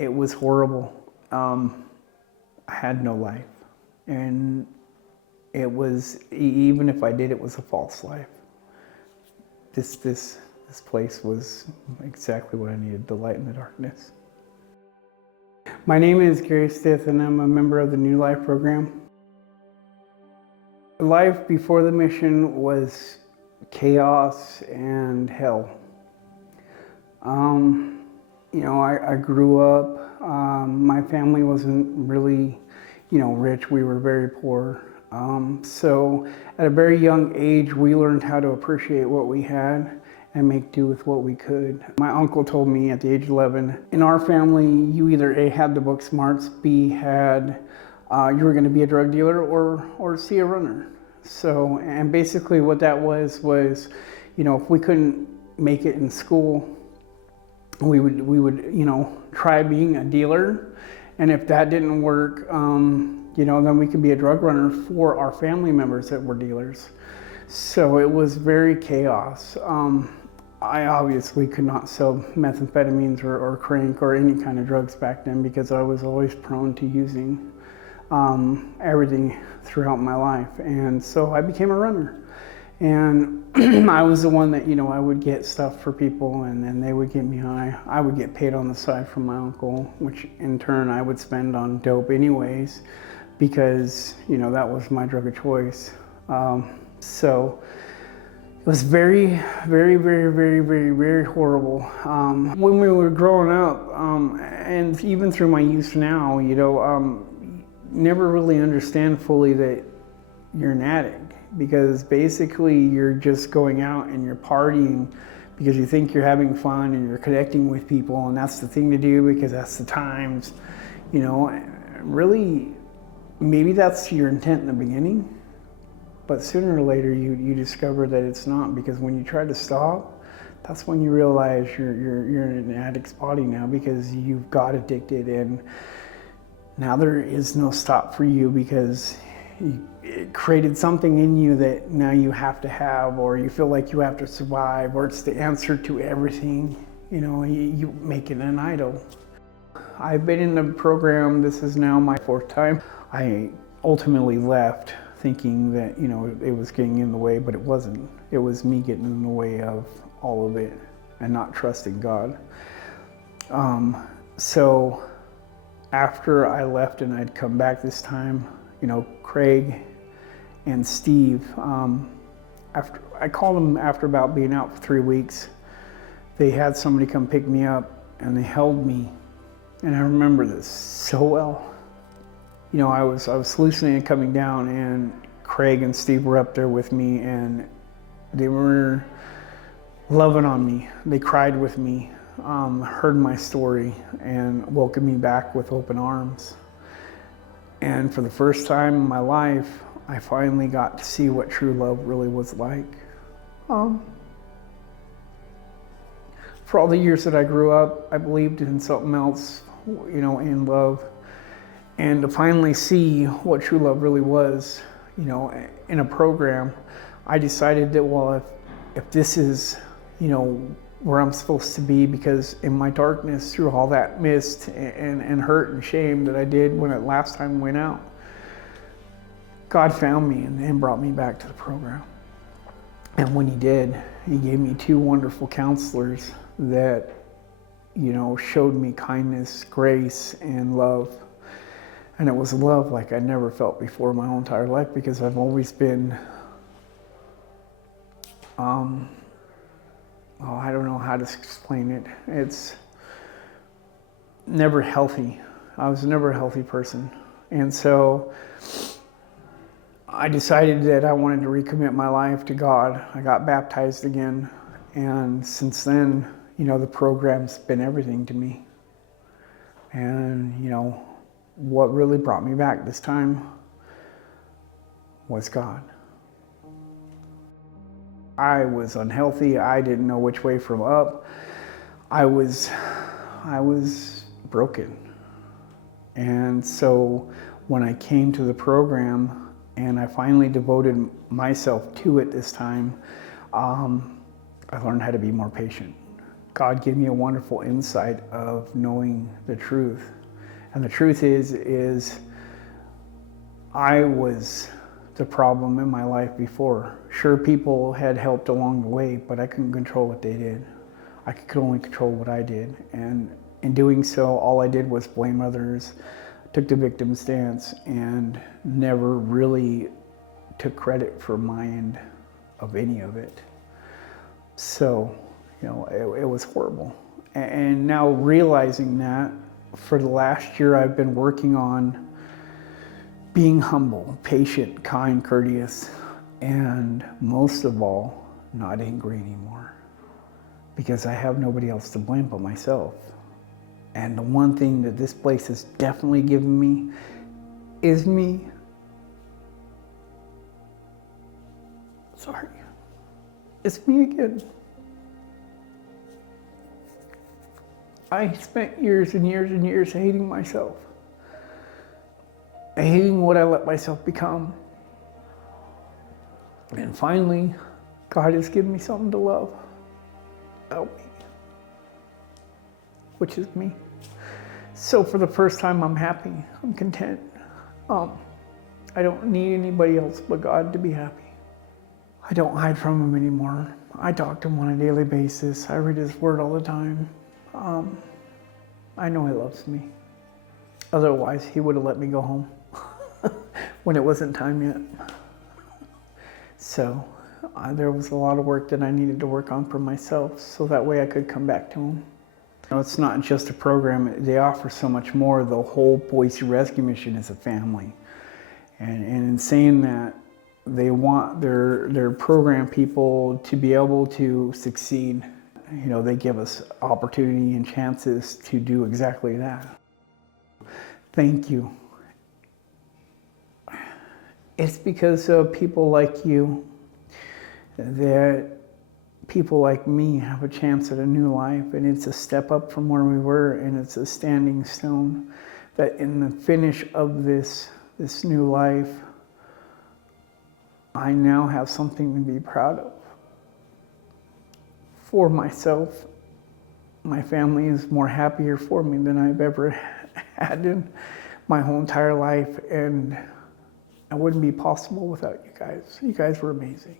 It was horrible. I had no life. And it was, even if I did, it was a false life. This place was exactly what I needed, the light in the darkness. My name is Gary Stith, and I'm a member of the New Life program. Life before the mission was chaos and hell. I grew up, my family wasn't really, rich. We were very poor. So at a very young age, we learned how to appreciate what we had and make do with what we could. My uncle told me at the age of 11, in our family, you either A, had the book smarts, B, had, you were gonna be a drug dealer or C, a runner. So, and basically what that was, if we couldn't make it in school, we would try being a dealer. And if that didn't work, then we could be a drug runner for our family members that were dealers. So it was very chaos. I obviously could not sell methamphetamines or crank or any kind of drugs back then because I was always prone to using everything throughout my life. And so I became a runner. And I was the one that, I would get stuff for people and then they would get me high. I would get paid on the side from my uncle, which in turn I would spend on dope anyways, because, that was my drug of choice. So it was very, very, very, very, very, very horrible. When we were growing up, and even through my youth now, never really understand fully that you're an addict, because basically you're just going out and you're partying because you think you're having fun and you're connecting with people, and that's the thing to do because that's the times, really, maybe that's your intent in the beginning, but sooner or later you discover that it's not, because when you try to stop, that's when you realize you're in an addict's body now, because you've got addicted and now there is no stop for you, because it created something in you that now you have to have, or you feel like you have to survive, or it's the answer to everything. You make it an idol. I've been in the program, this is now my 4th time. I ultimately left thinking that, it was getting in the way, but it wasn't. It was me getting in the way of all of it and not trusting God. So after I left and I'd come back this time, Craig and Steve, after I called them after about being out for 3 weeks, they had somebody come pick me up and they held me. And I remember this so well. I was hallucinating coming down, and Craig and Steve were up there with me, and they were loving on me. They cried with me, heard my story, and welcomed me back with open arms. And for the first time in my life, I finally got to see what true love really was like. For all the years that I grew up, I believed in something else, in love. And to finally see what true love really was, in a program, I decided that, well, if this is, where I'm supposed to be, because in my darkness, through all that mist and hurt and shame that I did when it last time went out, God found me and brought me back to the program. And when He did, He gave me 2 wonderful counselors that, showed me kindness, grace, and love. And it was love like I never felt before in my whole entire life, because I've always been, I don't know how to explain it. It's never healthy. I was never a healthy person. And so I decided that I wanted to recommit my life to God. I got baptized again. And since then, the program's been everything to me. And, what really brought me back this time was God. I was unhealthy. I didn't know which way from up. I was broken. And so when I came to the program and I finally devoted myself to it this time, I learned how to be more patient. God gave me a wonderful insight of knowing the truth. And the truth is I was the problem in my life before. Sure, people had helped along the way, but I couldn't control what they did. I could only control what I did. And in doing so, all I did was blame others, took the victim stance, and never really took credit for my end of any of it. So, it was horrible. And now realizing that, for the last year I've been working on being humble, patient, kind, courteous, and most of all, not angry anymore. Because I have nobody else to blame but myself. And the one thing that this place has definitely given me is me. Sorry. It's me again. I spent years and years and years hating myself. Hating what I let myself become. And finally, God has given me something to love about me, which is me. So for the first time, I'm happy. I'm content. I don't need anybody else but God to be happy. I don't hide from Him anymore. I talk to Him on a daily basis. I read His Word all the time. I know He loves me. Otherwise, He would have let me go home when it wasn't time yet. So there was a lot of work that I needed to work on for myself, so that way I could come back to Him. It's not just a program. They offer so much more. The whole Boise Rescue Mission is a family. And in saying that, they want their program people to be able to succeed. They give us opportunity and chances to do exactly that. Thank you. It's because of people like you that people like me have a chance at a new life, and it's a step up from where we were, and it's a standing stone that in the finish of this new life, I now have something to be proud of. For myself, my family is more happier for me than I've ever had in my whole entire life, and it wouldn't be possible without you guys. You guys were amazing.